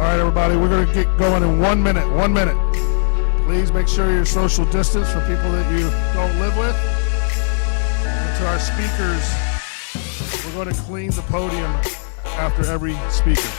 All right, everybody, we're going to get going in 1 minute. 1 minute. Please make sure you're social distance for people that you don't live with. And to our speakers, we're going to clean the podium after every speaker.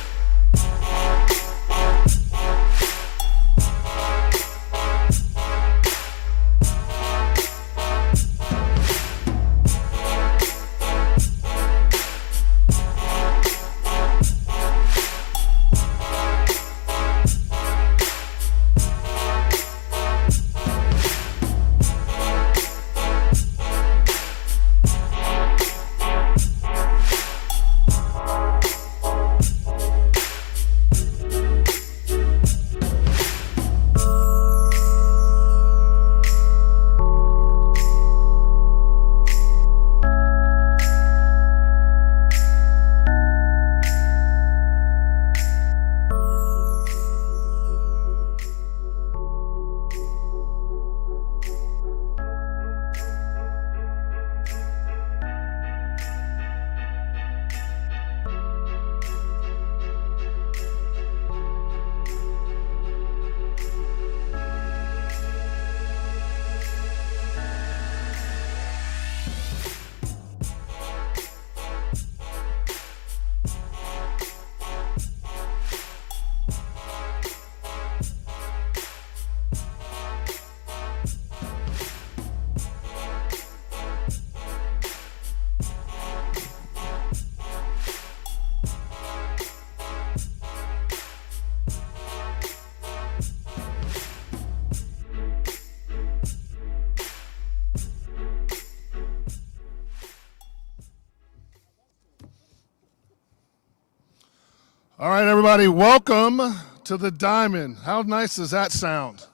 All right, everybody, welcome to the Diamond. How nice does that sound?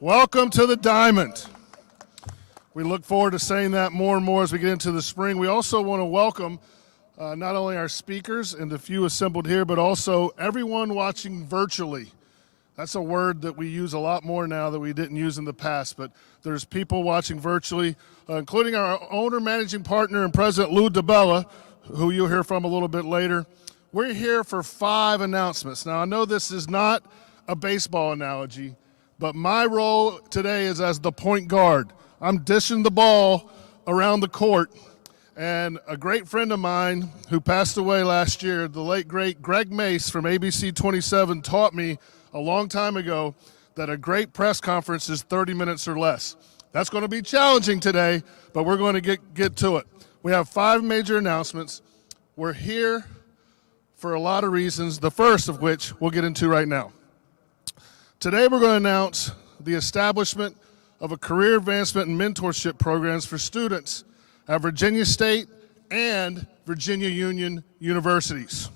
Welcome to the Diamond. We look forward to saying that more and more as we get into the spring. We also want to welcome not only our speakers and the few assembled here, but also everyone watching virtually. That's a word that we use a lot more now that we didn't use in the past, but there's people watching virtually, including our owner, managing partner, and president, Lou DeBella, who you'll hear from a little bit later. We're here for 5 announcements. Now, I know this is not a baseball analogy, but my role today is as the point guard. I'm dishing the ball around the court, and a great friend of mine who passed away last year, the late, great Greg Mace from ABC 27, taught me a long time ago that a great press conference is 30 minutes or less. That's going to be challenging today, but we're going to get to it. We have 5 major announcements. We're here for a lot of reasons, the first of which we'll get into right now. Today we're going to announce the establishment of a career advancement and mentorship programs for students at Virginia State and Virginia Union universities.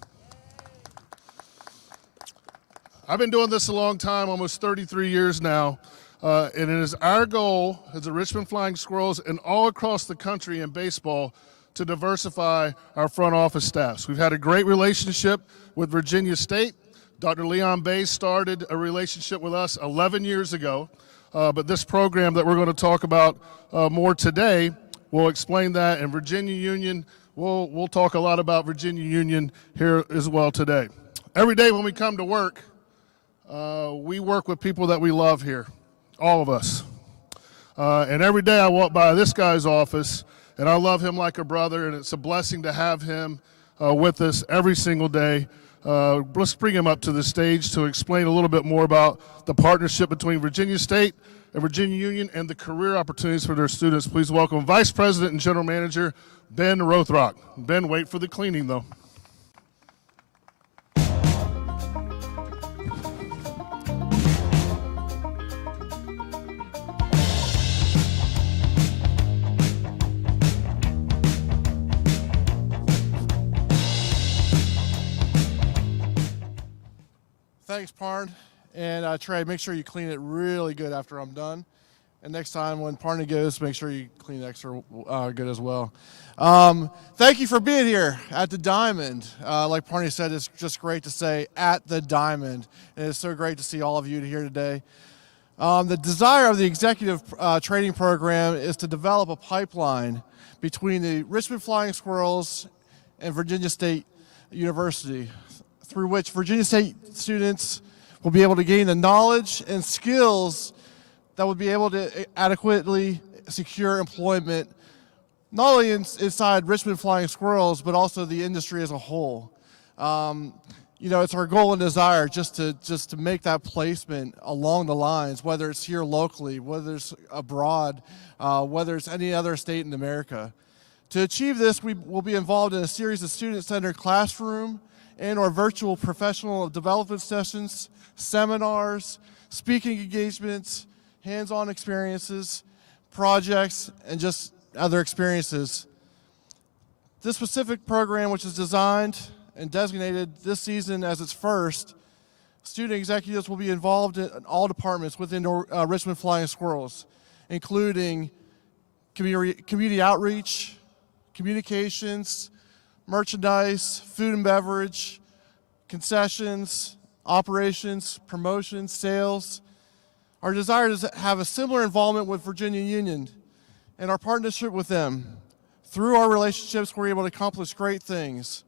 I've been doing this a long time, almost 33 years now, and it is our goal as the Richmond Flying Squirrels and all across the country in baseball to diversify our front office staffs. We've had a great relationship with Virginia State. Dr. Leon Bay started a relationship with us 11 years ago, but this program that we're going to talk about more today will explain that, and Virginia Union, we'll talk a lot about Virginia Union here as well today. Every day when we come to work, we work with people that we love here, all of us. And every day I walk by this guy's office, and I love him like a brother, and it's a blessing to have him with us every single day. Let's bring him up to the stage to explain a little bit more about the partnership between Virginia State and Virginia Union and the career opportunities for their students. Please welcome Vice President and General Manager Ben Rothrock. Ben, wait for the cleaning, though. Thanks, Parn. And Trey, make sure you clean it really good after I'm done. And next time when Parney goes, make sure you clean it extra good as well. Thank you for being here at the Diamond. Like Parney said, it's just great to say at the Diamond. And it's so great to see all of you here today. The desire of the executive training program is to develop a pipeline between the Richmond Flying Squirrels and Virginia State University. through which Virginia State students will be able to gain the knowledge and skills that will be able to adequately secure employment, not only inside Richmond Flying Squirrels, but also the industry as a whole. It's our goal and desire just to make that placement along the lines, whether it's here locally, whether it's abroad, whether it's any other state in America. To achieve this, we will be involved in a series of student-centered classroom and or virtual professional development sessions, seminars, speaking engagements, hands-on experiences, projects, and just other experiences. This specific program, which is designed and designated this season as its first, student executives will be involved in all departments within Richmond Flying Squirrels, including community outreach, communications, merchandise, food and beverage, concessions, operations, promotions, sales. Our desire is to have a similar involvement with Virginia Union and our partnership with them. Through our relationships, we're able to accomplish great things,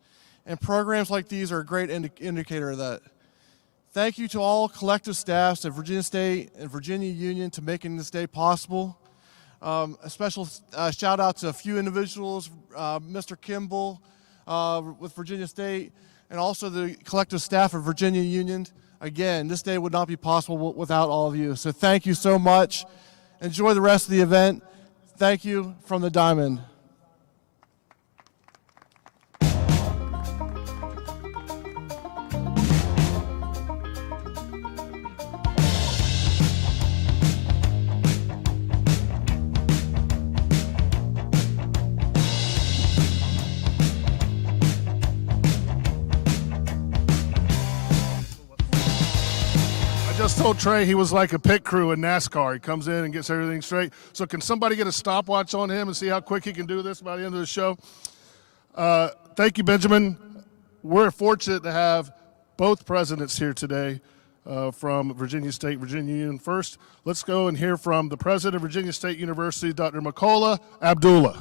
and programs like these are a great indicator of that. Thank you to all collective staffs at Virginia State and Virginia Union to making this day possible. A special shout out to a few individuals, Mr. Kimball with Virginia State, and also the collective staff of Virginia Union. Again, this day would not be possible without all of you. So thank you so much. Enjoy the rest of the event. Thank you from the Diamond. I just told Trey he was like a pit crew in NASCAR. He comes in and gets everything straight. So can somebody get a stopwatch on him and see how quick he can do this by the end of the show? Thank you, Benjamin. We're fortunate to have both presidents here today from Virginia State, Virginia Union. First, let's go and hear from the president of Virginia State University, Dr. Makola Abdullah.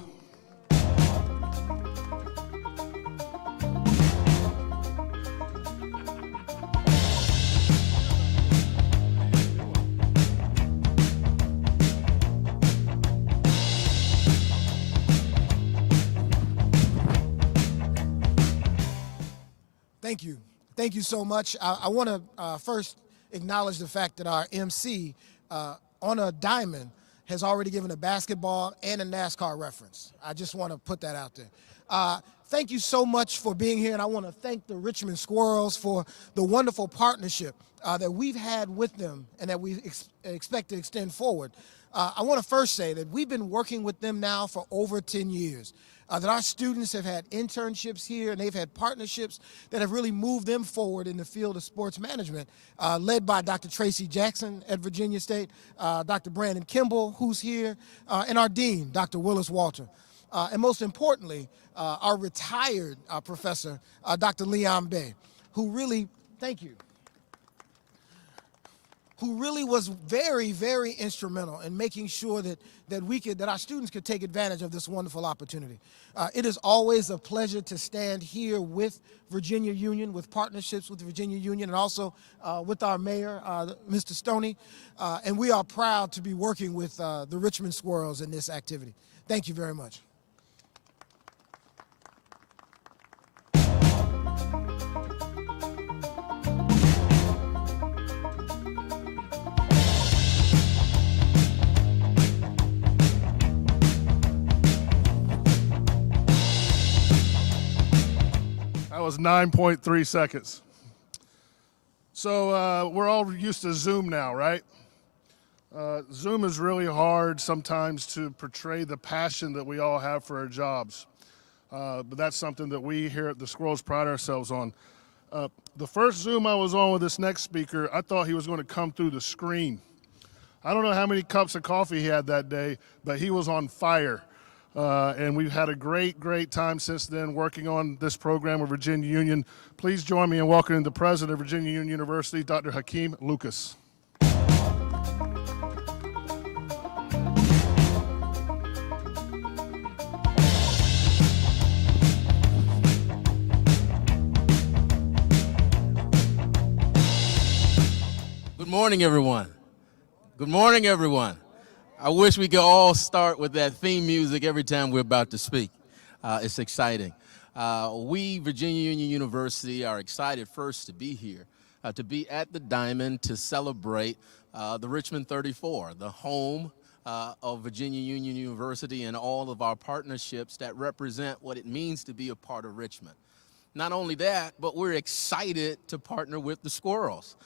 Thank you. Thank you so much. I want to first acknowledge the fact that our MC on a diamond has already given a basketball and a NASCAR reference. I just want to put that out there. Thank you so much for being here, and I want to thank the Richmond Squirrels for the wonderful partnership that we've had with them and that we expect to extend forward. I want to first say that we've been working with them now for over 10 years. That our students have had internships here, and they've had partnerships that have really moved them forward in the field of sports management, led by Dr. Tracy Jackson at Virginia State, Dr. Brandon Kimball, who's here, and our dean, Dr. Willis Walter. And most importantly, our retired professor, Dr. Leon Bay, who really, thank you, who really was very, very instrumental in making sure that our students could take advantage of this wonderful opportunity. It is always a pleasure to stand here with Virginia Union, with partnerships with Virginia Union, and also with our mayor, Mr. Stoney. And we are proud to be working with the Richmond Squirrels in this activity. Thank you very much. That was 9.3 seconds. So we're all used to Zoom now, right? Zoom is really hard sometimes to portray the passion that we all have for our jobs. But that's something that we here at the Squirrels pride ourselves on. The first Zoom I was on with this next speaker, I thought he was going to come through the screen. I don't know how many cups of coffee he had that day, but he was on fire. And we've had a great, great time since then working on this program with Virginia Union. Please join me in welcoming the president of Virginia Union University, Dr. Hakeem Lucas. morning, everyone. Good morning, everyone. I wish we could all start with that theme music every time we're about to speak. It's exciting. We, Virginia Union University, are excited first to be here, to be at the Diamond to celebrate the Richmond 34, the home of Virginia Union University and all of our partnerships that represent what it means to be a part of Richmond. Not only that, but we're excited to partner with the Squirrels.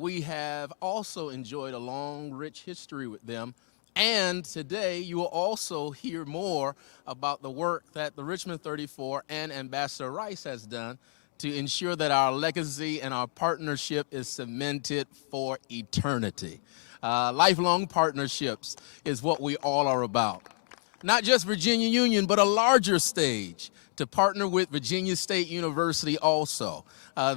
We have also enjoyed a long, rich history with them. And today you will also hear more about the work that the Richmond 34 and Ambassador Rice has done to ensure that our legacy and our partnership is cemented for eternity. Lifelong partnerships is what we all are about. Not just Virginia Union, but a larger stage to partner with Virginia State University also.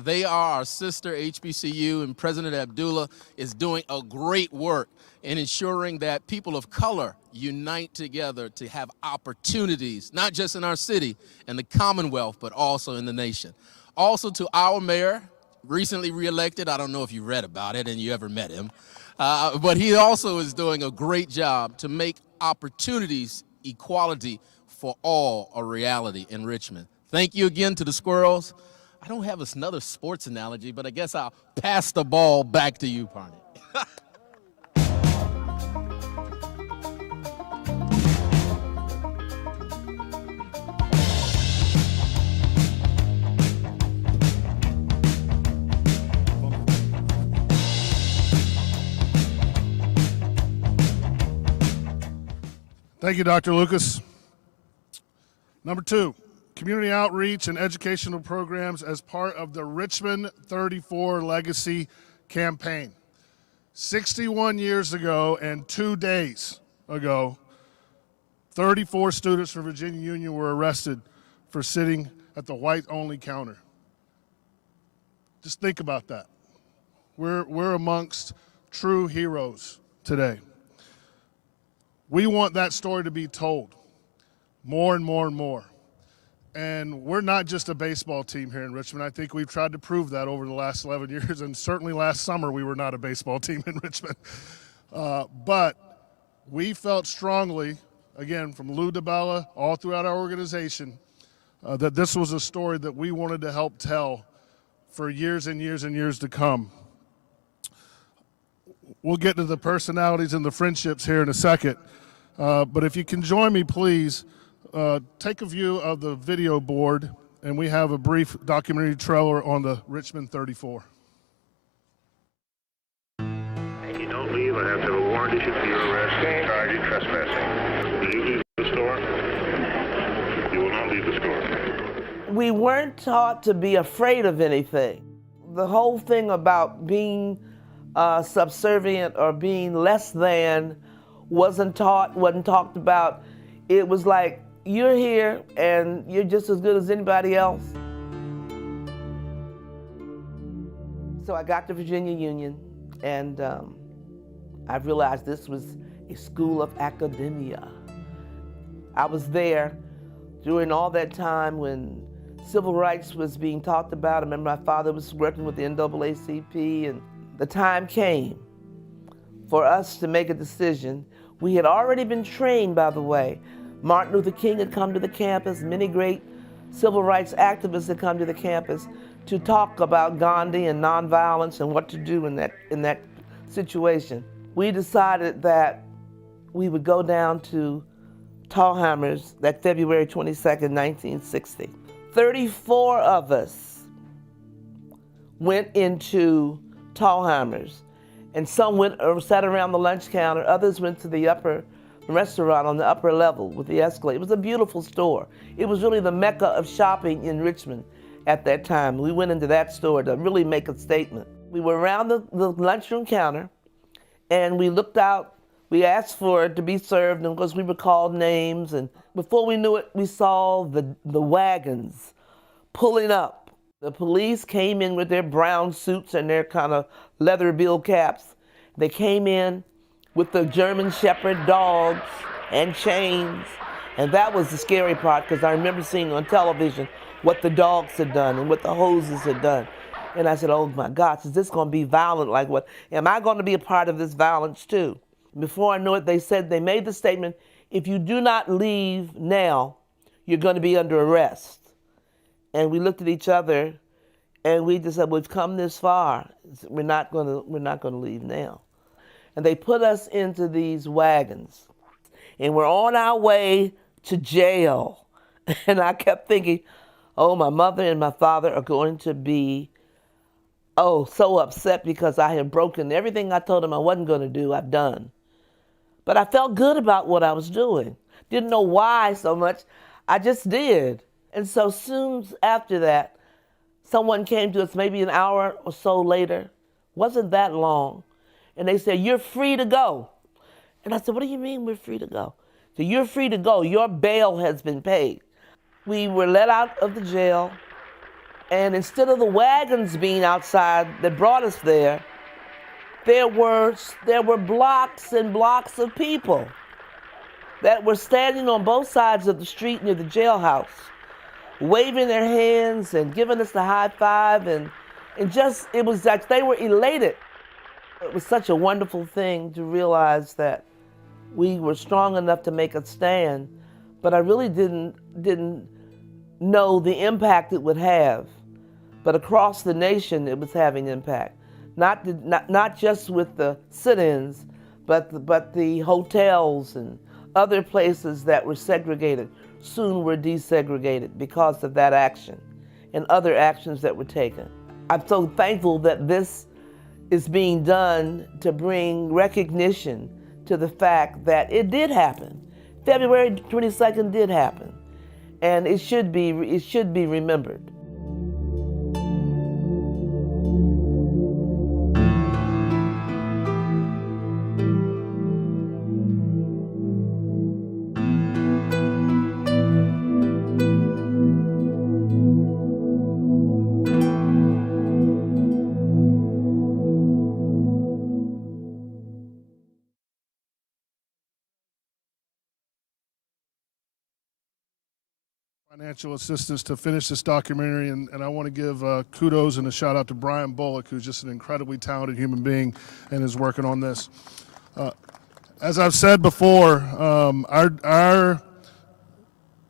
They are our sister HBCU, and President Abdullah is doing a great work in ensuring that people of color unite together to have opportunities, not just in our city and the Commonwealth, but also in the nation. Also to our mayor, recently reelected, I don't know if you read about it and you ever met him, but he also is doing a great job to make opportunities, equality for all a reality in Richmond. Thank you again to the Squirrels. I don't have another sports analogy, but I guess I'll pass the ball back to you, Parney. Thank you, Dr. Lucas. Number 2, community outreach and educational programs as part of the Richmond 34 Legacy Campaign. 61 years ago and 2 days ago, 34 students from Virginia Union were arrested for sitting at the white-only counter. Just think about that. We're amongst true heroes today. We want that story to be told more and more and more. And we're not just a baseball team here in Richmond. I think we've tried to prove that over the last 11 years, and certainly last summer we were not a baseball team in Richmond. But we felt strongly, again, from Lou DiBella, all throughout our organization, that this was a story that we wanted to help tell for years and years and years to come. We'll get to the personalities and the friendships here in a second. But if you can join me, please, take a view of the video board, and we have a brief documentary trailer on the Richmond 34. If you don't leave, I have to have a warrant issued for your arrest and charge you trespassing. Will you leave the store? You will not leave the store. We weren't taught to be afraid of anything. The whole thing about being subservient or being less than wasn't talked about. It was like, you're here and you're just as good as anybody else. So I got to Virginia Union, and I realized this was a school of academia. I was there during all that time when civil rights was being talked about. I remember my father was working with the NAACP, and the time came for us to make a decision. We had already been trained, by the way. Martin Luther King had come to the campus, many great civil rights activists had come to the campus to talk about Gandhi and nonviolence and what to do in that situation. We decided that we would go down to Tallhammer's that February 22nd, 1960. 34 of us went into Tallhammer's, and some went or sat around the lunch counter, others went to the upper restaurant on the upper level with the escalator. It was a beautiful store. It was really the mecca of shopping in Richmond at that time. We went into that store to really make a statement. We were around the lunchroom counter, and we looked out. We asked for it to be served, and of course we were called names, and before we knew it, we saw the wagons pulling up. The police came in with their brown suits and their kind of leather bill caps. They came in with the German Shepherd dogs and chains, and that was the scary part, because I remember seeing on television what the dogs had done and what the hoses had done. And I said, oh my gosh, is this going to be violent? Like what? Am I going to be a part of this violence too? Before I knew it, they made the statement, if you do not leave now, you're going to be under arrest. And we looked at each other and we just said, we've come this far. We're not going to leave now. And they put us into these wagons and we're on our way to jail. And I kept thinking, oh, my mother and my father are going to be, so upset because I have broken everything I told them I wasn't going to do, I've done. But I felt good about what I was doing. Didn't know why so much, I just did. And so soon after that, someone came to us maybe an hour or so later, wasn't that long, and they said, you're free to go. And I said, what do you mean we're free to go? So you're free to go, your bail has been paid. We were let out of the jail, and instead of the wagons being outside that brought us there were blocks and blocks of people that were standing on both sides of the street near the jailhouse, waving their hands and giving us the high five, and it was like they were elated. It was such a wonderful thing to realize that we were strong enough to make a stand, but I really didn't know the impact it would have. But across the nation, it was having impact. Not just with the sit-ins, but the hotels and other places that were segregated soon were desegregated because of that action and other actions that were taken. I'm so thankful that this is being done to bring recognition to the fact that it did happen. February 22nd did happen, and it should be remembered. Financial assistance to finish this documentary, and I want to give kudos and a shout out to Brian Bullock, who's just an incredibly talented human being and is working on this. As I've said before, our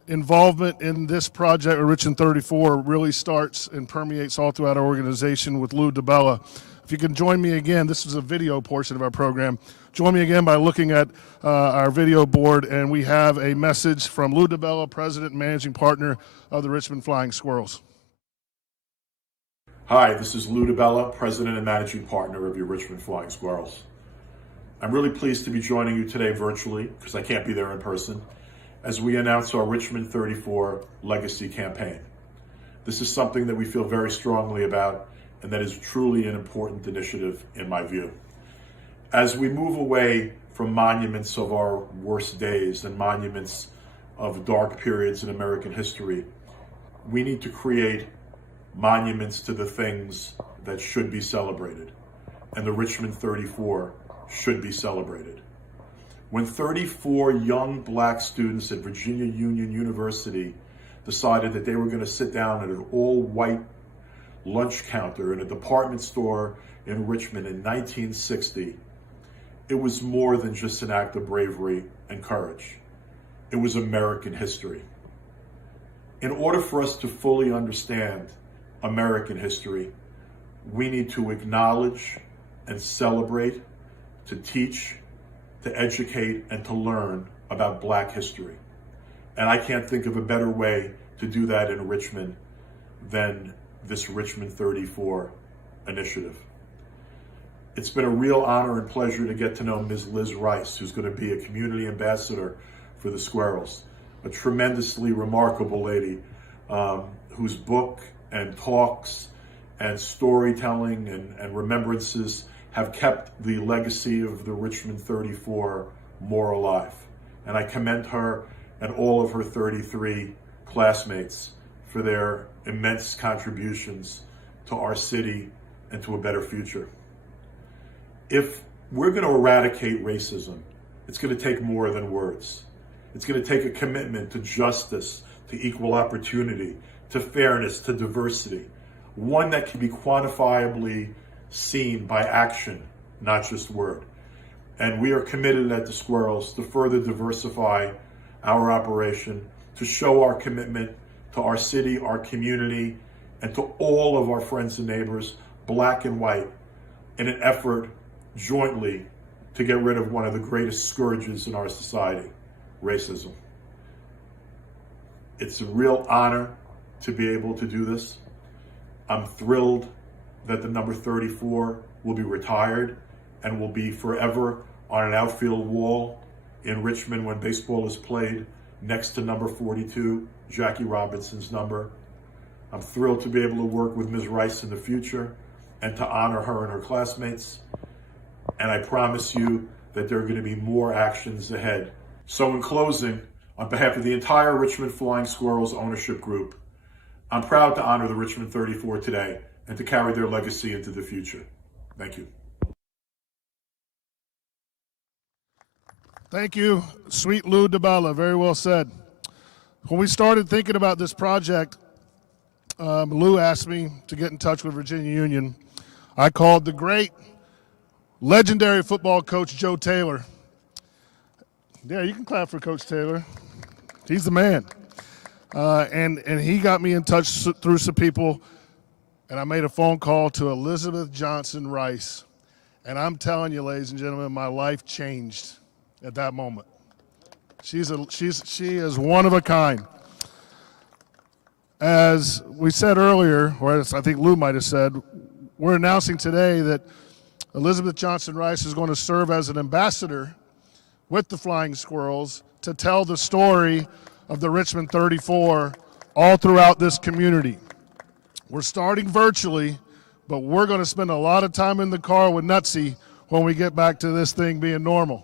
involvement in this project with Richmond 34 really starts and permeates all throughout our organization with Lou DiBella. If you can join me again, this is a video portion of our program. Join me again by looking at our video board, and we have a message from Lou DiBella, President and Managing Partner of the Richmond Flying Squirrels. Hi, this is Lou DiBella, President and Managing Partner of your Richmond Flying Squirrels. I'm really pleased to be joining you today virtually, because I can't be there in person, as we announce our Richmond 34 Legacy Campaign. This is something that we feel very strongly about, and that is truly an important initiative in my view. As we move away from monuments of our worst days and monuments of dark periods in American history, we need to create monuments to the things that should be celebrated, and the Richmond 34 should be celebrated. When 34 young black students at Virginia Union University decided that they were going to sit down at an all-white lunch counter in a department store in Richmond in 1960, it was more than just an act of bravery and courage. It was American history. In order for us to fully understand American history, we need to acknowledge and celebrate, to teach, to educate, and to learn about Black history. And I can't think of a better way to do that in Richmond than this Richmond 34 initiative. It's been a real honor and pleasure to get to know Ms. Liz Rice, who's going to be a community ambassador for the Squirrels, a tremendously remarkable lady whose book and talks and storytelling and remembrances have kept the legacy of the Richmond 34 more alive. And I commend her and all of her 33 classmates for their immense contributions to our city and to a better future. If we're going to eradicate racism, it's going to take more than words. It's going to take a commitment to justice, to equal opportunity, to fairness, to diversity. one that can be quantifiably seen by action, not just word. And we are committed at the Squirrels to further diversify our operation, to show our commitment to our city, our community, and to all of our friends and neighbors, black and white, in an effort jointly to get rid of one of the greatest scourges in our society, racism. It's a real honor to be able to do this. I'm thrilled that the number 34 will be retired and will be forever on an outfield wall in Richmond when baseball is played, next to number 42, Jackie Robinson's number. I'm thrilled to be able to work with Ms. Rice in the future and to honor her and her classmates. And I promise you that there are going to be more actions ahead. So in closing, on behalf of the entire Richmond Flying Squirrels ownership group, I'm proud to honor the Richmond 34 today and to carry their legacy into the future. Thank you. Thank you, sweet Lou DiBella. Very well said. When we started thinking about this project, Lou asked me to get in touch with Virginia Union. I called the great, legendary football coach, Joe Taylor. Yeah, you can clap for Coach Taylor. He's the man. And he got me in touch through some people, and I made a phone call to Elizabeth Johnson Rice. And I'm telling you, ladies and gentlemen, my life changed at that moment. She is one of a kind. As we said earlier, or as I think Lou might have said, we're announcing today that Elizabeth Johnson Rice is going to serve as an ambassador with the Flying Squirrels to tell the story of the Richmond 34 all throughout this community. We're starting virtually, but we're going to spend a lot of time in the car with Nutsy when we get back to this thing being normal.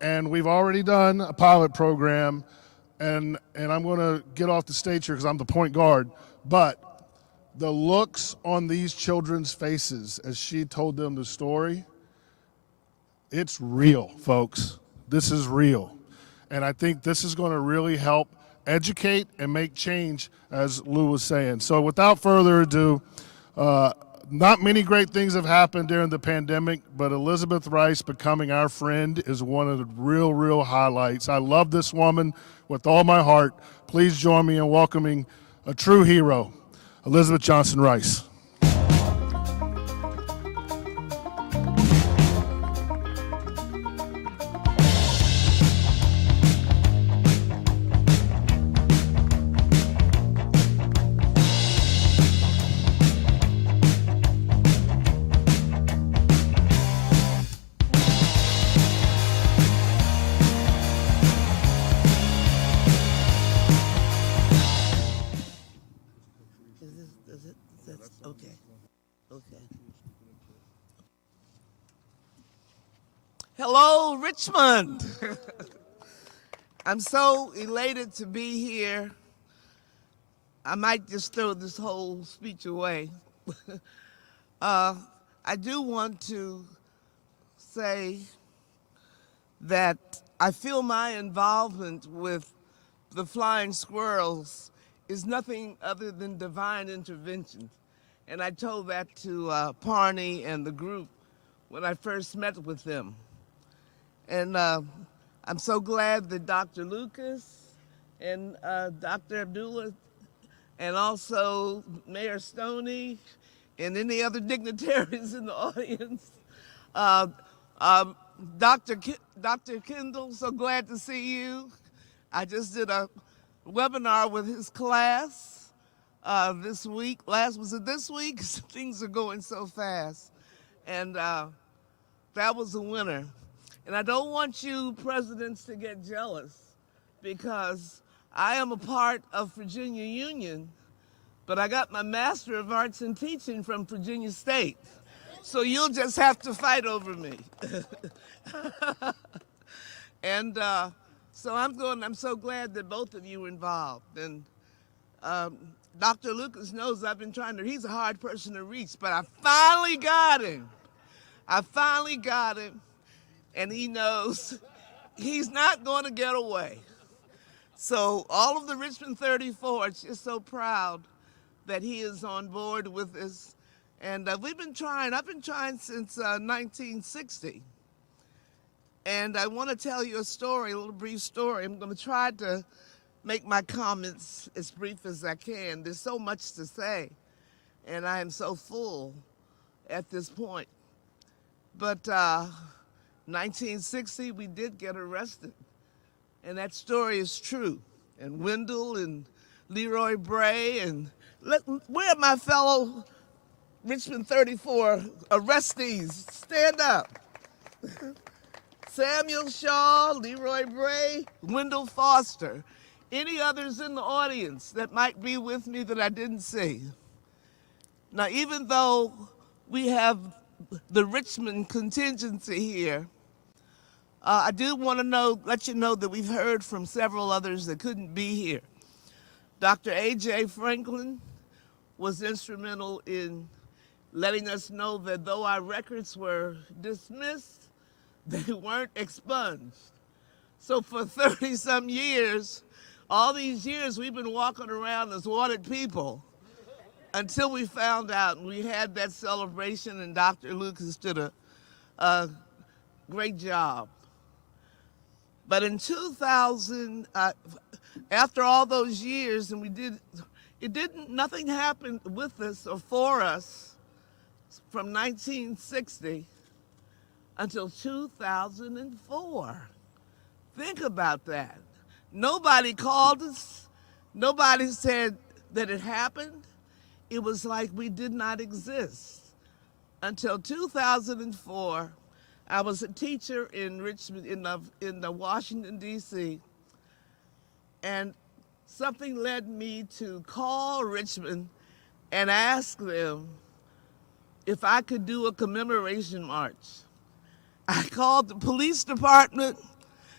And we've already done a pilot program, and I'm going to get off the stage here because I'm the point guard, but the looks on these children's faces as she told them the story, it's real, folks. This is real. And I think this is going to really help educate and make change, as Lou was saying. So without further ado, not many great things have happened during the pandemic, but Elizabeth Rice becoming our friend is one of the real highlights. I love this woman with all my heart. Please join me in welcoming a true hero, Elizabeth Johnson Rice. Hello, Richmond. I'm so elated to be here. I might just throw this whole speech away. I do want to say that I feel my involvement with the Flying Squirrels is nothing other than divine intervention. And I told that to Parney and the group when I first met with them. And I'm so glad that Dr. Lucas and Dr. Abdullah and also Mayor Stoney and any other dignitaries in the audience. Dr. Kendall, so glad to see you. I just did a webinar with his class this week. Was it this week? Things are going so fast. And that was a winner. And I don't want you presidents to get jealous because I am a part of Virginia Union, but I got my Master of Arts in Teaching from Virginia State. So you'll just have to fight over me. And so I'm so glad that both of you are involved. And Dr. Lucas knows I've been he's a hard person to reach, but I finally got him. And he knows he's not going to get away. So all of the Richmond 34 are just so proud that he is on board with us. And I've been trying since 1960. And I want to tell you a story, a little brief story. I'm going to try to make my comments as brief as I can. There's so much to say, and I am so full at this point. But 1960, we did get arrested, and that story is true. And Wendell and Leroy Bray, and where are my fellow Richmond 34 arrestees? Stand up. Samuel Shaw, Leroy Bray, Wendell Foster. Any others in the audience that might be with me that I didn't see? Now, even though we have the Richmond contingency here, I do want to let you know that we've heard from several others that couldn't be here. Dr. A.J. Franklin was instrumental in letting us know that though our records were dismissed, they weren't expunged. So for 30-some years, all these years, we've been walking around as wanted people until we found out, and we had that celebration, and Dr. Lucas did a great job. But in 2000, after all those years, and nothing happened with us or for us from 1960 until 2004. Think about that. Nobody called us. Nobody said that it happened. It was like we did not exist. Until 2004, I was a teacher in Richmond, in the Washington, D.C., and something led me to call Richmond and ask them if I could do a commemoration march. I called the police department,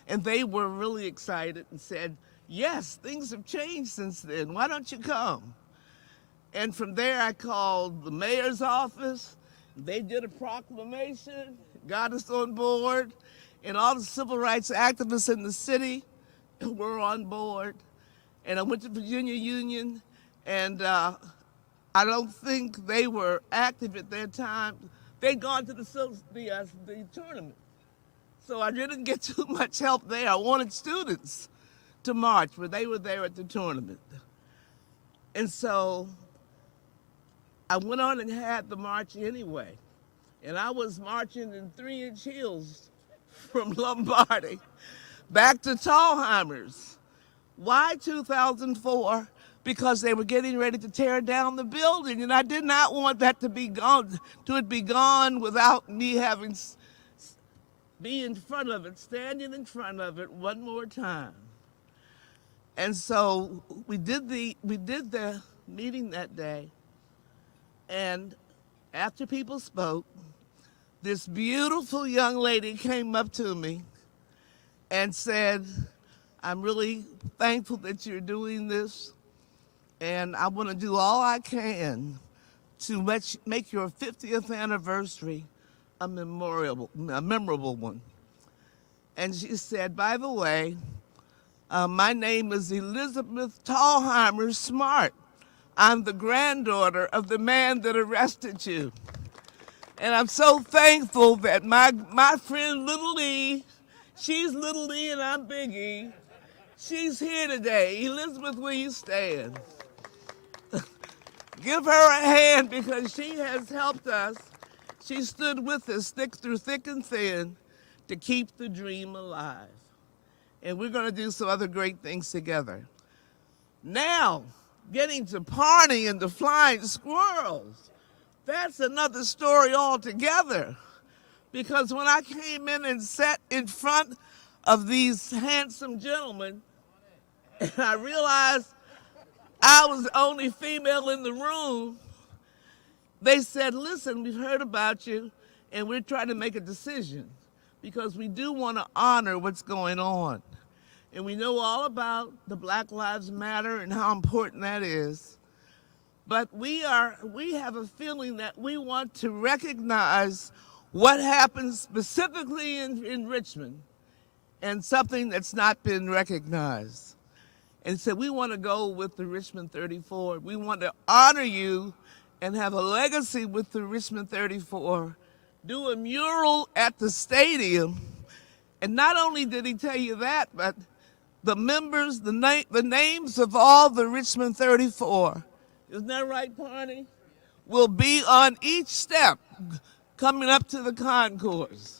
and they were really excited and said, yes, things have changed since then. Why don't you come? And from there, I called the mayor's office. They did a proclamation, got us on board, and all the civil rights activists in the city were on board. And I went to Virginia Union, and I don't think they were active at that time. They'd gone to the tournament. So I didn't get too much help there. I wanted students to march, but they were there at the tournament. And so I went on and had the march anyway. And I was marching in 3-inch heels from Lombardy back to Tallheimers. Why 2004? Because they were getting ready to tear down the building, and I did not want that to be gone without me having be in front of it, standing in front of it one more time. And so we did the meeting that day, and after people spoke, this beautiful young lady came up to me and said, I'm really thankful that you're doing this, and I want to do all I can to make your 50th anniversary a memorable one. And she said, by the way, my name is Elizabeth Tallheimer Smart. I'm the granddaughter of the man that arrested you. And I'm so thankful that my friend Little E, she's Little E and I'm Big E, she's here today. Elizabeth, will you stand? Give her a hand because she has helped us. She stood with us through thick and thin to keep the dream alive. And we're going to do some other great things together. Now, getting to Parney and the Flying Squirrels, that's another story altogether. Because when I came in and sat in front of these handsome gentlemen, and I realized I was the only female in the room, they said, listen, we've heard about you, and we're trying to make a decision because we do want to honor what's going on. And we know all about the Black Lives Matter and how important that is. But we have a feeling that we want to recognize what happens specifically in Richmond and something that's not been recognized. and said, we want to go with the Richmond 34. We want to honor you and have a legacy with the Richmond 34. Do a mural at the stadium. And not only did he tell you that, but the members, the names of all the Richmond 34, isn't that right, Barney? Will be on each step coming up to the concourse.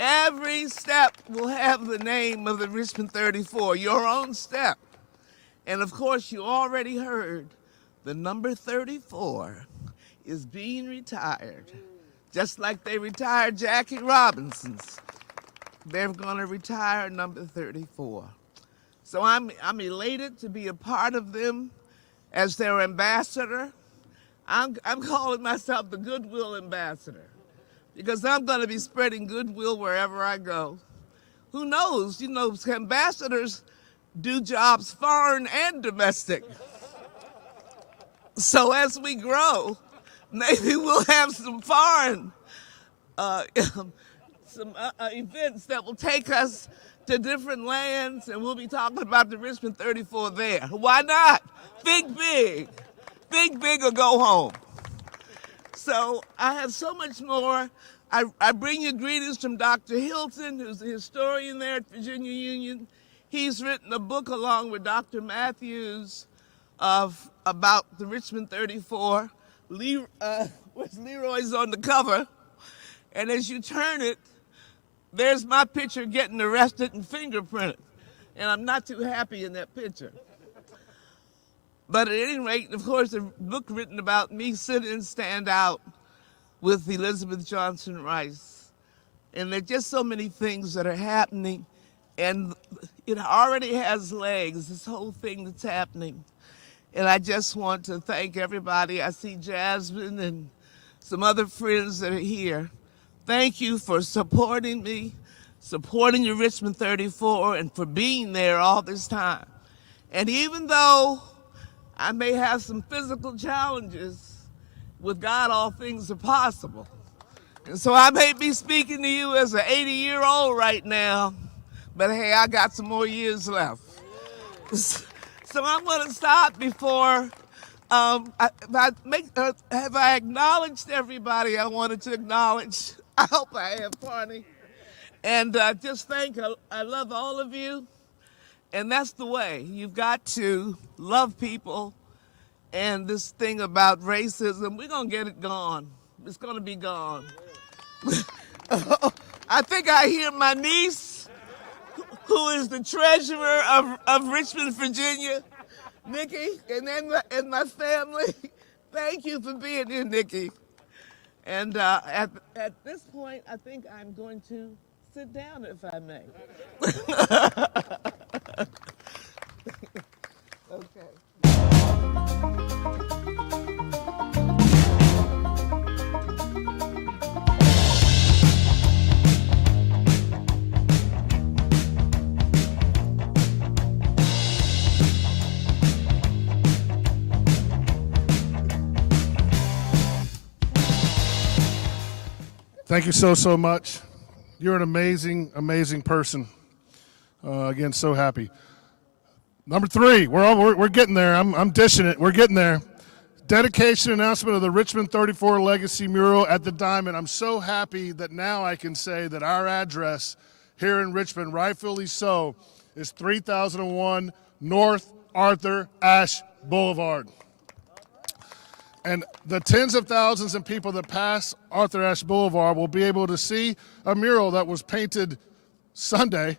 Every step will have the name of the Richmond 34, your own step. And of course, you already heard the number 34 is being retired. Just like they retired Jackie Robinson's, they're gonna retire number 34. So I'm elated to be a part of them as their ambassador. I'm calling myself the Goodwill Ambassador because I'm gonna be spreading goodwill wherever I go. Who knows, you know, ambassadors do jobs foreign and domestic. So as we grow, maybe we'll have some foreign events that will take us to different lands, and we'll be talking about the Richmond 34 there. Why not? Think big. Think big or go home. So I have so much more. I bring you greetings from Dr. Hilton, who's a historian there at Virginia Union. He's written a book along with Dr. Matthews about the Richmond 34. Leroy's on the cover. And as you turn it, there's my picture getting arrested and fingerprinted. And I'm not too happy in that picture. But at any rate, of course, a book written about me sit and stand out with Elizabeth Johnson Rice. And there's just so many things that are happening. And it already has legs, this whole thing that's happening. And I just want to thank everybody. I see Jasmine and some other friends that are here. Thank you for supporting me, supporting your Richmond 34, and for being there all this time. And even though I may have some physical challenges, with God all things are possible. And so I may be speaking to you as an 80-year-old right now, but hey, I got some more years left. So I'm going to stop before, have I acknowledged everybody I wanted to acknowledge? I hope I have, Barney. And just thank, I love all of you. And that's the way. You've got to love people. And this thing about racism, we're going to get it gone. It's going to be gone. I think I hear my niece, who is the treasurer of Richmond, Virginia, Nikki, and my family. Thank you for being here, Nikki. And at this point, I think I'm going to sit down, if I may. Okay. Thank you so much. You're an amazing, amazing person. Again, so happy. Number 3, we're getting there. I'm dishing it. We're getting there. Dedication announcement of the Richmond 34 Legacy Mural at the Diamond. I'm so happy that now I can say that our address here in Richmond, rightfully so, is 3001 North Arthur Ashe Boulevard. And the tens of thousands of people that pass Arthur Ashe Boulevard will be able to see a mural that was painted Sunday.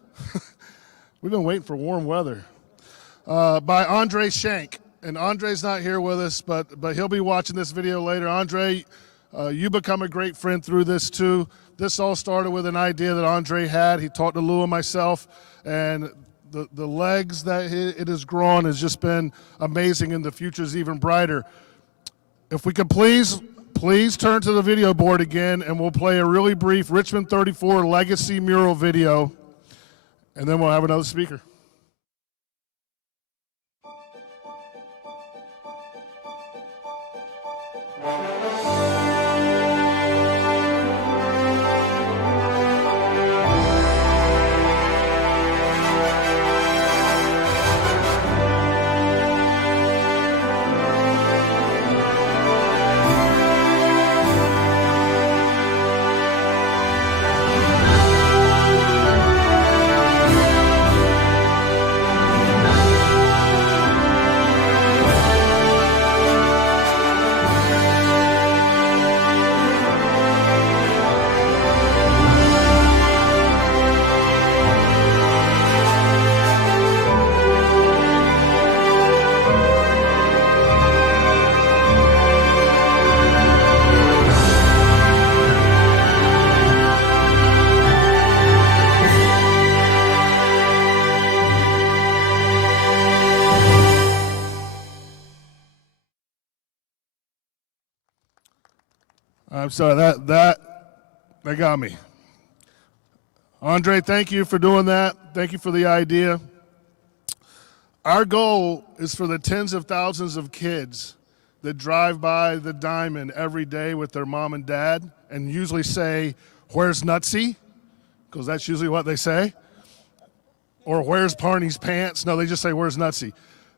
We've been waiting for warm weather. By Andre Shank. And Andre's not here with us, but he'll be watching this video later. Andre, you become a great friend through this too. This all started with an idea that Andre had. He talked to Lou and myself, and the legs that it has grown has just been amazing, and the future is even brighter. If we could please turn to the video board again, and we'll play a really brief Richmond 34 Legacy Mural video, and then we'll have another speaker. I'm sorry, that got me. Andre, thank you for doing that. Thank you for the idea. Our goal is for the tens of thousands of kids that drive by the Diamond every day with their mom and dad and usually say, "Where's Nutsy?" Because that's usually what they say. Or "Where's Parney's pants?" No, they just say, "Where's Nutsy?"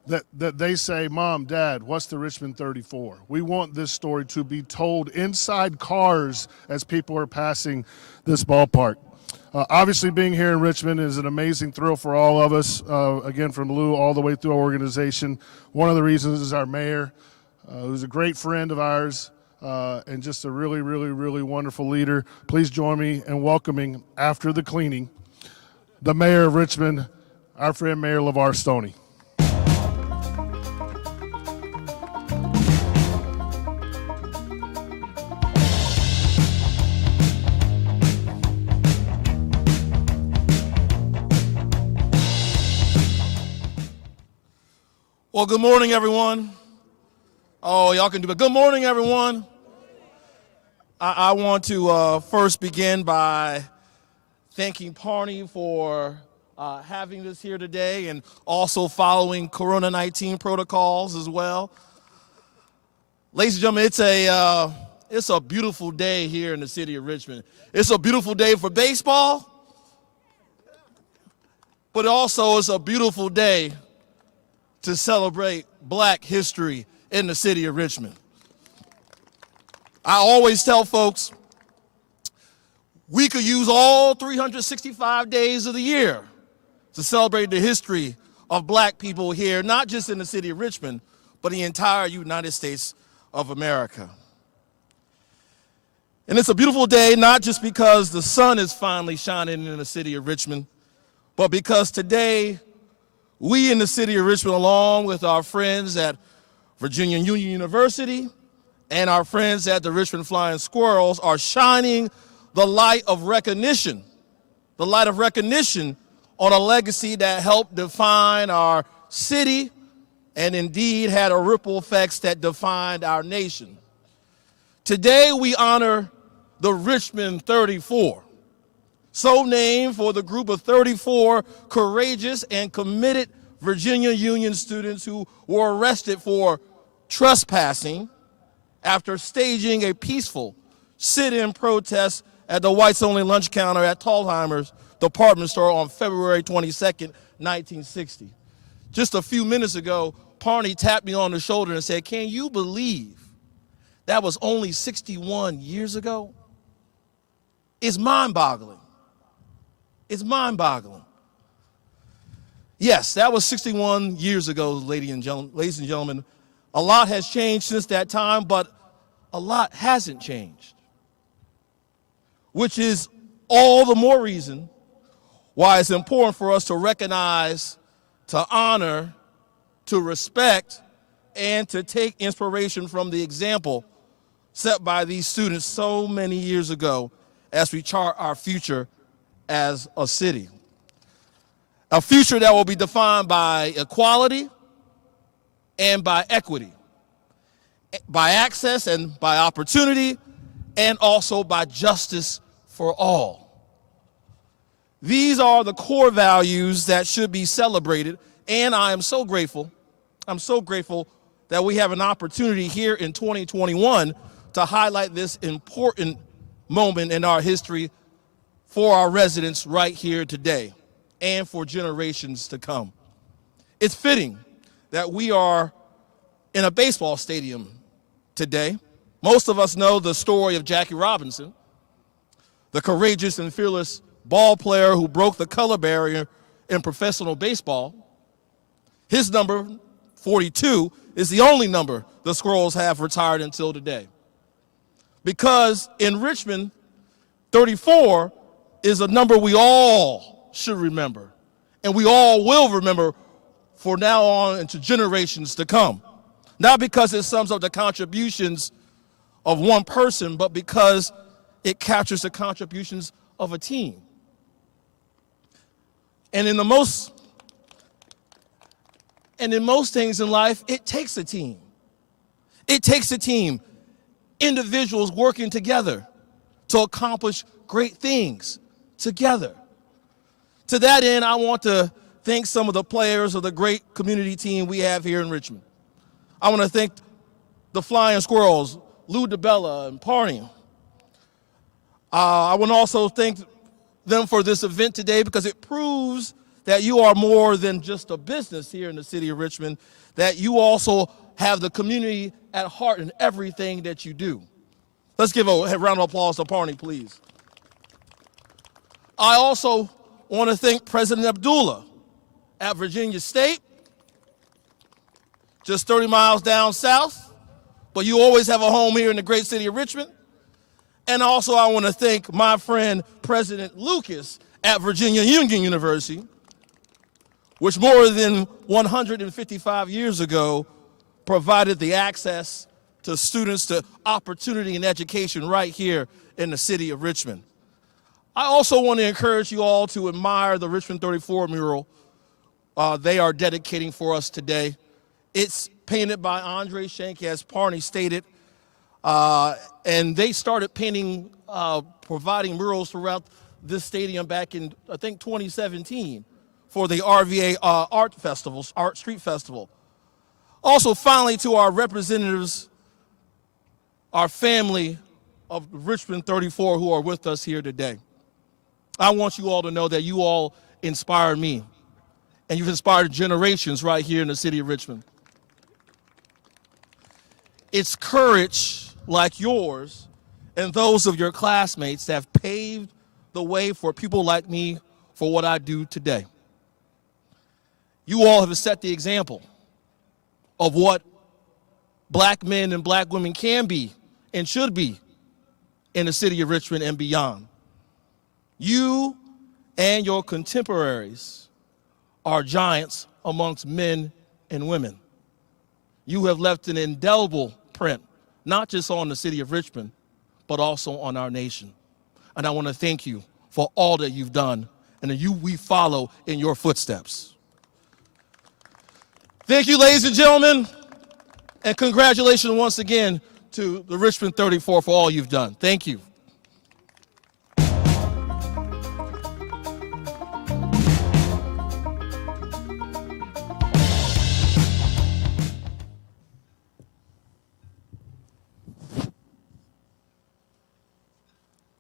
That they say, "Mom, Dad, what's the Richmond 34?" We want this story to be told inside cars as people are passing this ballpark. Obviously, being here in Richmond is an amazing thrill for all of us, again, from Lou all the way through our organization. One of the reasons is our mayor, who's a great friend of ours and just a really, really, really wonderful leader. Please join me in welcoming, after the cleaning, the mayor of Richmond, our friend Mayor LeVar Stoney. Well, good morning, everyone. Oh, y'all can do it. Good morning, everyone. I want to first begin by thanking Parney for having us here today and also following Corona-19 protocols as well. Ladies and gentlemen, it's a beautiful day here in the city of Richmond. It's a beautiful day for baseball, but also it's a beautiful day to celebrate Black history in the city of Richmond. I always tell folks, we could use all 365 days of the year to celebrate the history of Black people here, not just in the city of Richmond, but the entire United States of America. And it's a beautiful day, not just because the sun is finally shining in the city of Richmond, but because today, we in the city of Richmond, along with our friends at Virginia Union University and our friends at the Richmond Flying Squirrels, are shining the light of recognition on a legacy that helped define our city and indeed had a ripple effects that defined our nation. Today we honor the Richmond 34. So named for the group of 34 courageous and committed Virginia Union students who were arrested for trespassing after staging a peaceful sit-in protest at the whites-only lunch counter at Tallheimer's department store on February 22nd, 1960. Just a few minutes ago, Parney tapped me on the shoulder and said, "Can you believe that was only 61 years ago?" It's mind-boggling. It's mind-boggling. Yes, that was 61 years ago, ladies and gentlemen. A lot has changed since that time, but a lot hasn't changed, which is all the more reason why it's important for us to recognize, to honor, to respect, and to take inspiration from the example set by these students so many years ago as we chart our future as a city. A future that will be defined by equality and by equity, by access and by opportunity, and also by justice for all. These are the core values that should be celebrated, and I am so grateful that we have an opportunity here in 2021 to highlight this important moment in our history for our residents right here today and for generations to come. It's fitting that we are in a baseball stadium today. Most of us know the story of Jackie Robinson, the courageous and fearless ball player who broke the color barrier in professional baseball. His number, 42, is the only number the Squirrels have retired until today. Because in Richmond, 34 is a number we all should remember, and we all will remember for now on into generations to come. Not because it sums up the contributions of one person, but because it captures the contributions of a team. And in most things in life, it takes a team. It takes a team. individuals working together to accomplish great things together. To that end, I want to thank some of the players of the great community team we have here in Richmond. I want to thank the Flying Squirrels, Lou DeBella and Parney. I want to also thank them for this event today because it proves that you are more than just a business here in the city of Richmond, that you also have the community at heart in everything that you do. Let's give a round of applause to Parney, please. I also want to thank President Abdullah at Virginia State, just 30 miles down south, but you always have a home here in the great city of Richmond. And also I want to thank my friend President Lucas at Virginia Union University, which more than 155 years ago provided the access to students to opportunity and education right here in the city of Richmond. I also want to encourage you all to admire the Richmond 34 mural they are dedicating for us today. It's painted by Andre Schenck, as Parney stated, and they started painting, providing murals throughout this stadium back in, I think, 2017 for the RVA Art Street Festival. Also, finally, to our representatives, our family of Richmond 34 who are with us here today. I want you all to know that you all inspired me, and you've inspired generations right here in the city of Richmond. It's courage like yours and those of your classmates that have paved the way for people like me for what I do today. You all have set the example of what black men and black women can be and should be in the city of Richmond and beyond. You and your contemporaries are giants amongst men and women. You have left an indelible print, not just on the city of Richmond, but also on our nation. And I want to thank you for all that you've done, and that we follow in your footsteps. Thank you, ladies and gentlemen, and congratulations once again to the Richmond 34 for all you've done. Thank you.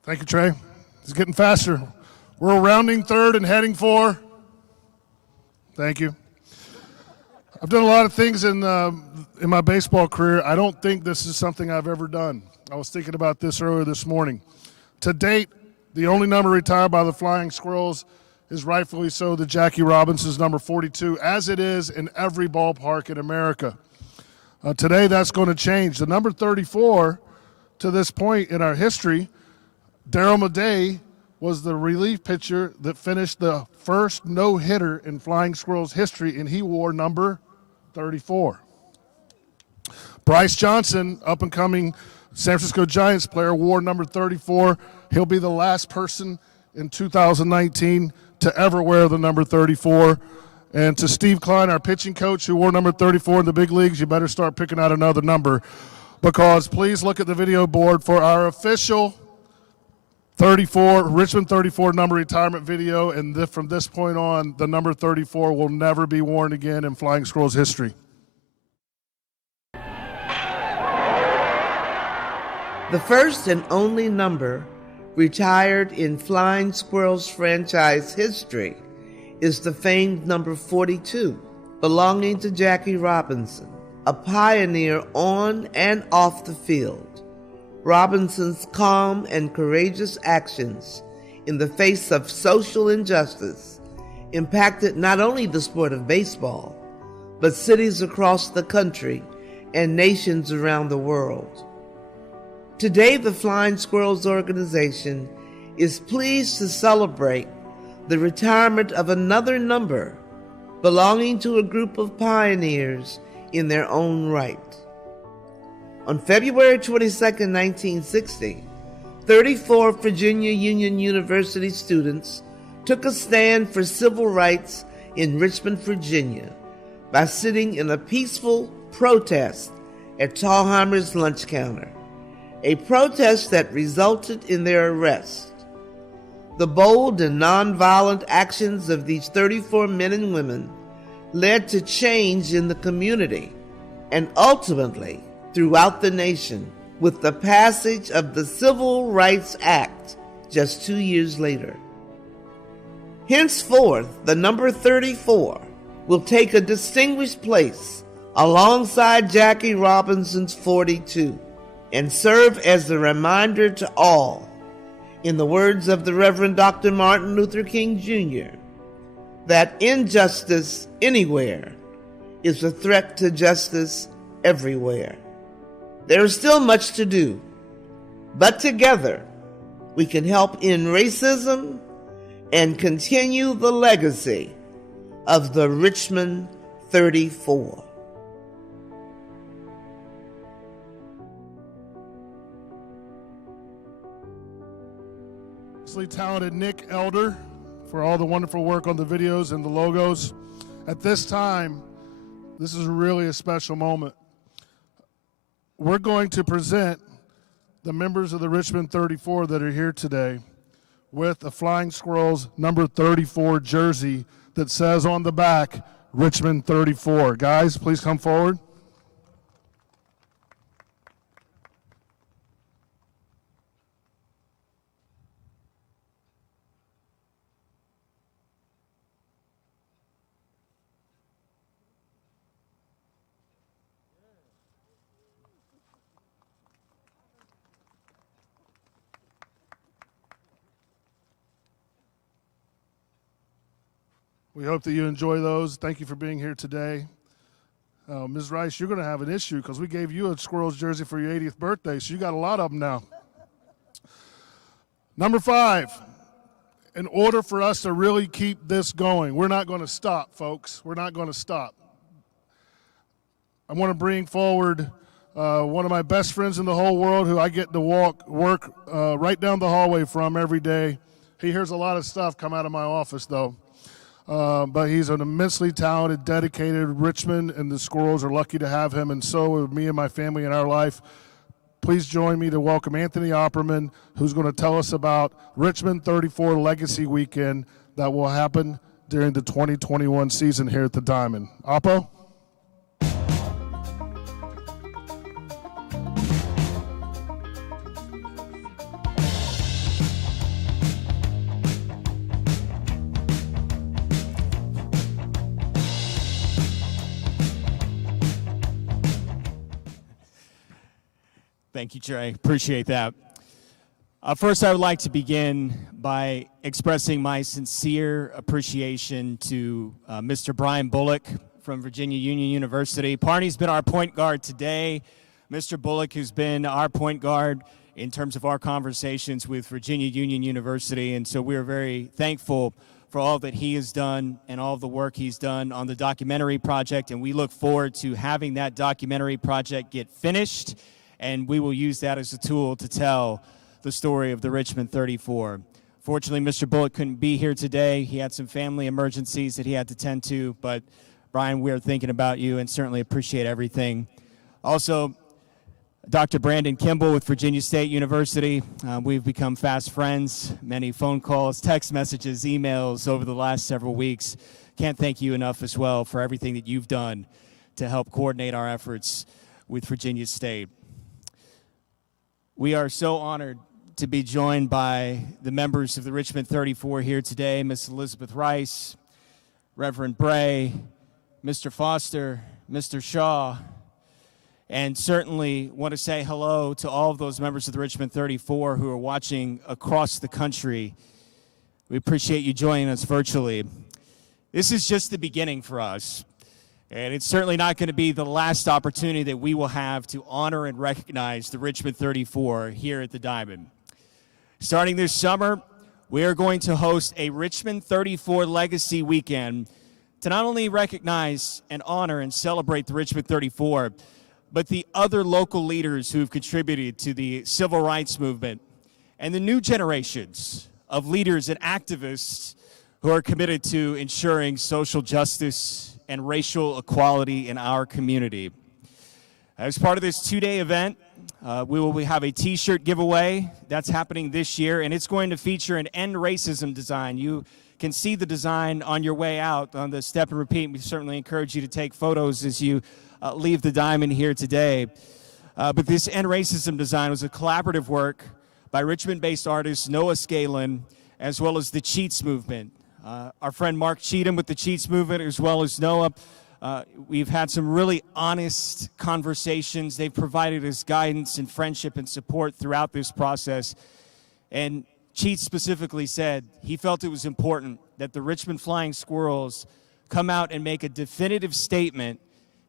Thank you, Trey. It's getting faster. We're rounding third and heading for. Thank you. I've done a lot of things in my baseball career. I don't think this is something I've ever done. I was thinking about this earlier this morning. To date, the only number retired by the Flying Squirrels is rightfully so the Jackie Robinson's number 42, as it is in every ballpark in America. Today, that's going to change. The number 34, to this point in our history, Darryl Madej was the relief pitcher that finished the first no-hitter in Flying Squirrels history, and he wore number 34. Bryce Johnson, up-and-coming San Francisco Giants player, wore number 34. He'll be the last person in 2019 to ever wear the number 34. And to Steve Klein, our pitching coach, who wore number 34 in the big leagues, you better start picking out another number, because please look at the video board for our official 34, Richmond 34 number retirement video, and from this point on, the number 34 will never be worn again in Flying Squirrels history. The first and only number retired in Flying Squirrels franchise history is the famed number 42, belonging to Jackie Robinson, a pioneer on and off the field. Robinson's calm and courageous actions in the face of social injustice impacted not only the sport of baseball, but cities across the country and nations around the world. Today, the Flying Squirrels organization is pleased to celebrate the retirement of another number belonging to a group of pioneers in their own right. On February 22, 1960, 34 Virginia Union University students took a stand for civil rights in Richmond, Virginia, by sitting in a peaceful protest at Thalheimer's lunch counter. a protest that resulted in their arrest. The bold and nonviolent actions of these 34 men and women led to change in the community and ultimately throughout the nation with the passage of the Civil Rights Act just 2 years later. Henceforth, the number 34 will take a distinguished place alongside Jackie Robinson's 42 and serve as a reminder to all, in the words of the Reverend Dr. Martin Luther King Jr., that injustice anywhere is a threat to justice everywhere. There is still much to do, but together we can help end racism and continue the legacy of the Richmond 34. Talented Nick Elder for all the wonderful work on the videos and the logos. At this time, this is really a special moment. We're going to present the members of the Richmond 34 that are here today with a Flying Squirrels number 34 jersey that says on the back, Richmond 34. Guys, please come forward. We hope that you enjoy those. Thank you for being here today. Ms. Rice, you're going to have an issue because we gave you a Squirrels jersey for your 80th birthday, so you got a lot of them now. Number 5, in order for us to really keep this going, we're not going to stop, folks. We're not going to stop. I want to bring forward one of my best friends in the whole world who I get to work right down the hallway from every day. He hears a lot of stuff come out of my office, though. But he's an immensely talented, dedicated Richmond, and the Squirrels are lucky to have him, and so are me and my family in our life. Please join me to welcome Anthony Opperman, who's going to tell us about Richmond 34 Legacy Weekend that will happen during the 2021 season here at the Diamond. Oppo? Thank you, Trey. Appreciate that. First, I would like to begin by expressing my sincere appreciation to Mr. Brian Bullock from Virginia Union University. Parney's been our point guard today. Mr. Bullock, who's been our point guard in terms of our conversations with Virginia Union University, and so we are very thankful for all that he has done and all of the work he's done on the documentary project, and we look forward to having that documentary project get finished, and we will use that as a tool to tell the story of the Richmond 34. Fortunately, Mr. Bullock couldn't be here today. He had some family emergencies that he had to tend to, but Brian, we are thinking about you and certainly appreciate everything. Also, Dr. Brandon Kimball with Virginia State University. We've become fast friends, many phone calls, text messages, emails over the last several weeks. Can't thank you enough as well for everything that you've done to help coordinate our efforts with Virginia State. We are so honored to be joined by the members of the Richmond 34 here today, Miss Elizabeth Rice, Reverend Bray, Mr. Foster, Mr. Shaw, and certainly want to say hello to all of those members of the Richmond 34 who are watching across the country. We appreciate you joining us virtually. This is just the beginning for us. And it's certainly not going to be the last opportunity that we will have to honor and recognize the Richmond 34 here at the Diamond. Starting this summer, we are going to host a Richmond 34 Legacy Weekend to not only recognize and honor and celebrate the Richmond 34, but the other local leaders who have contributed to the civil rights movement and the new generations of leaders and activists who are committed to ensuring social justice and racial equality in our community. As part of this two-day event, we will have a T-shirt giveaway that's happening this year, and it's going to feature an End Racism design. You can see the design on your way out on the Step and Repeat. We certainly encourage you to take photos as you leave the Diamond here today. But this End Racism design was a collaborative work by Richmond-based artist Noah Scalin, as well as the Cheats Movement. Our friend Mark Cheatham with the Cheats Movement, as well as Noah. We've had some really honest conversations. They've provided us guidance and friendship and support throughout this process. And Cheats specifically said he felt it was important that the Richmond Flying Squirrels come out and make a definitive statement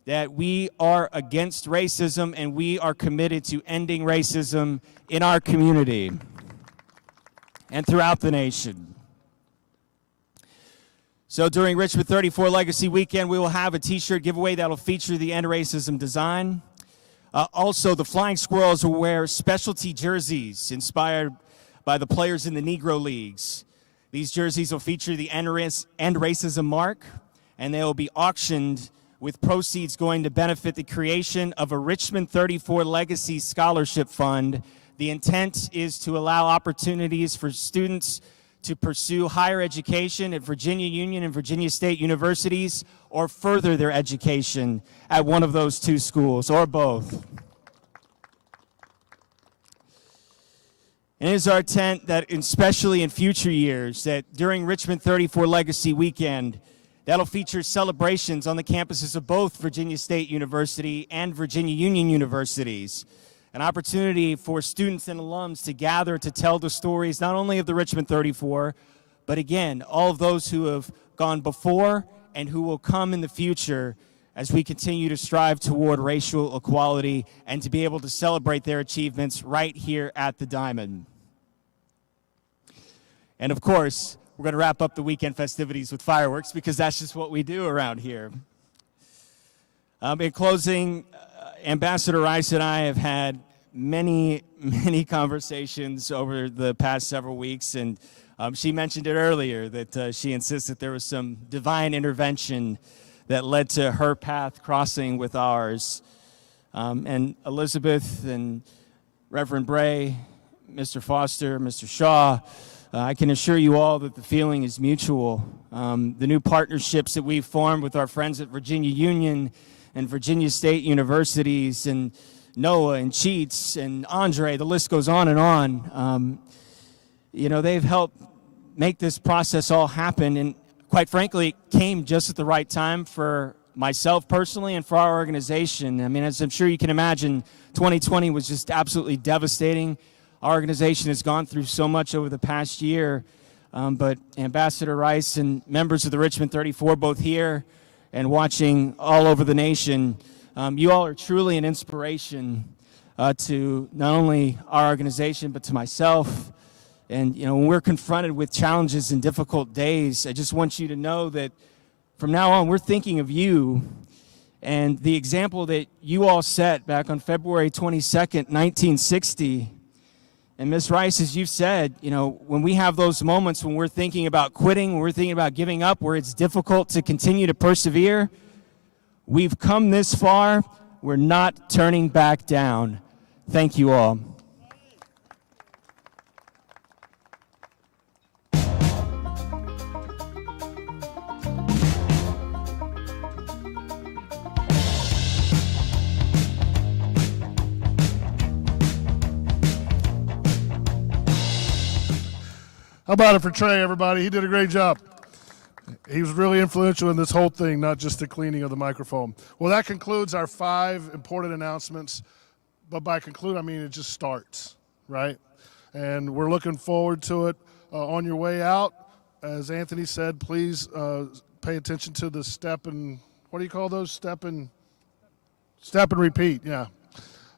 that we are against racism and we are committed to ending racism in our community and throughout the nation. So during Richmond 34 Legacy Weekend, we will have a T-shirt giveaway that will feature the End Racism design. Also, the Flying Squirrels will wear specialty jerseys inspired by the players in the Negro Leagues. These jerseys will feature the End Racism mark, and they will be auctioned with proceeds going to benefit the creation of a Richmond 34 Legacy Scholarship Fund. The intent is to allow opportunities for students to pursue higher education at Virginia Union and Virginia State Universities, or further their education at one of those two schools, or both. And it is our intent that, especially in future years, that during Richmond 34 Legacy Weekend, that'll feature celebrations on the campuses of both Virginia State University and Virginia Union Universities. An opportunity for students and alums to gather to tell the stories not only of the Richmond 34, but again, all of those who have gone before and who will come in the future as we continue to strive toward racial equality and to be able to celebrate their achievements right here at the Diamond. And of course, we're going to wrap up the weekend festivities with fireworks because that's just what we do around here. In closing, Ambassador Rice and I have had many conversations over the past several weeks, and she mentioned it earlier that she insists that there was some divine intervention that led to her path crossing with ours. And Elizabeth and Reverend Bray, Mr. Foster, Mr. Shaw, I can assure you all that the feeling is mutual. The new partnerships that we've formed with our friends at Virginia Union and Virginia State Universities and Noah and Cheats and Andre, the list goes on and on. You know, they've helped make this process all happen, and quite frankly, it came just at the right time for myself personally and for our organization. I mean, as I'm sure you can imagine, 2020 was just absolutely devastating. Our organization has gone through so much over the past year, but Ambassador Rice and members of the Richmond 34, both here and watching all over the nation, you all are truly an inspiration to not only our organization, but to myself. And, you know, when we're confronted with challenges and difficult days, I just want you to know that from now on, we're thinking of you and the example that you all set back on February 22nd, 1960. And Ms. Rice, as you've said, you know, when we have those moments when we're thinking about quitting, when we're thinking about giving up, where it's difficult to continue to persevere, we've come this far. We're not turning back down. Thank you all. How about it for Trey, everybody? He did a great job. He was really influential in this whole thing, not just the cleaning of the microphone. Well, that concludes our 5 important announcements. But by conclude, I mean it just starts, right? And we're looking forward to it. On your way out, as Anthony said, please pay attention to the step and, what do you call those? Step and repeat, yeah.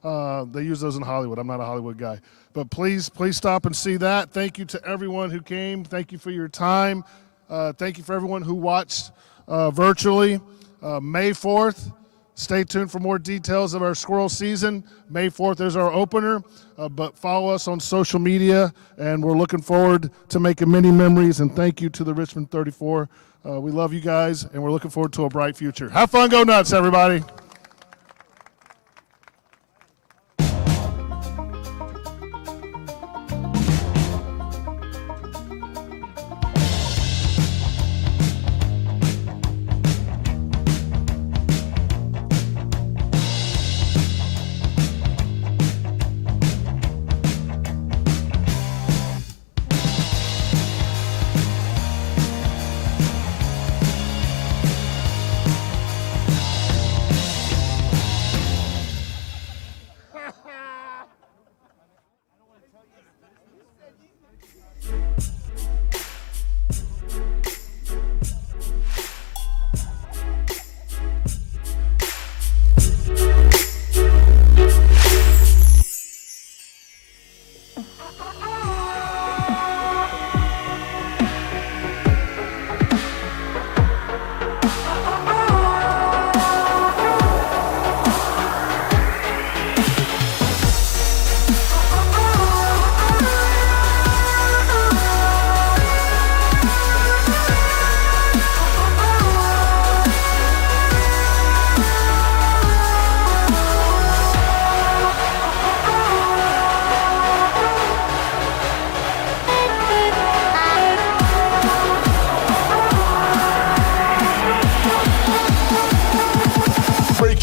They use those in Hollywood. I'm not a Hollywood guy. But please stop and see that. Thank you to everyone who came. Thank you for your time. Thank you for everyone who watched virtually. May 4th, stay tuned for more details of our Squirrel season. May 4th is our opener, but follow us on social media, and we're looking forward to making many memories, and thank you to the Richmond 34. We love you guys, and we're looking forward to a bright future. Have fun, go nuts, everybody.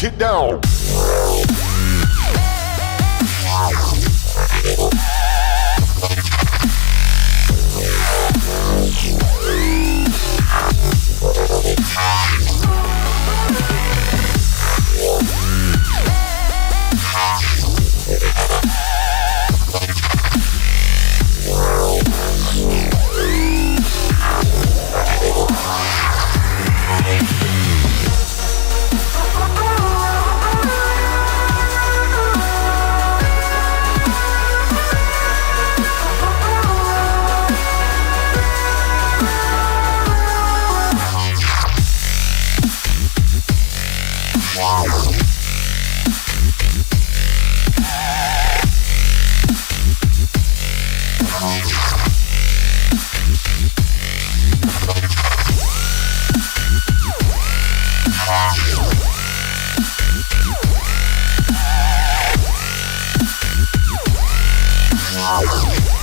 Get down. Wow.